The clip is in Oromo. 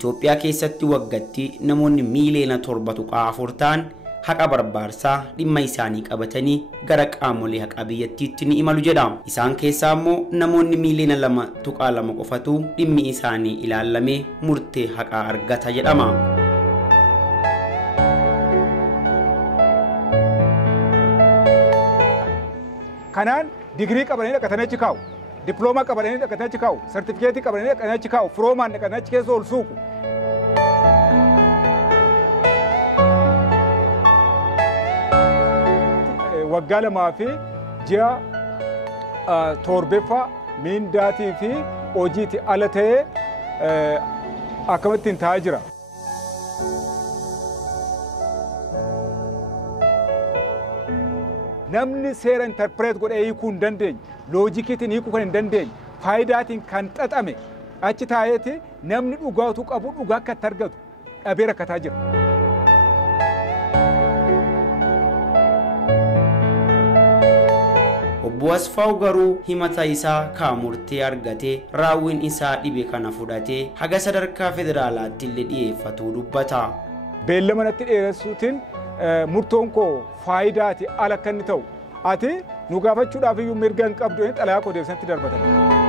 Itoophiyaa keessatti waggaatti namoonni miiliyoona 7.4 ta'an haqa barbaarsaa dhimma isaanii qabatanii gara qaamolee haqa biyyattiitti ni imalu jedha. Isaan keessaa immoo namoonni miiliyoona 2.2 qofatu dhimmi isaanii ilaalamee murtee haqaa argata jedhama. Kanaan digirii qabatanii dhaqatanii achi kaa'u, diploomaa qabatanii dhaqatanii achi kaa'u, sartifikeetii qabatanii dhaqatanii achi kaa'u, firoomaan dhaqatanii achi keessa ol suuqu. Waggaa 2 fi ji'a torbeeffaa miindaatii fi hojiitti ala ta'ee akkamittiin taa'aa jira. Namni seera interpreet godhee hiikuu hin dandeenye, loojikiitiin hiikuu kan hin dandeenye, faayidaatiin kan xaxame achi taa'eeti namni dhugaatuu qabu dhugaa akka itti argatu dhabee rakkataa jira. Obbo Asfaaw garuu himata isaa kaamurtee argatee raawwiin isaa dhibe kana fudhatee haga sadarkaa federaalaatti illee dhiyeeffatu dubbata. Beellama natti dheeressuutiin murtoon koo faayidaati ala akka inni ta'u ati nu gaafachuudhaaf iyyuu mirga hin qabdu xalayaa koo deebisanitti darbatan.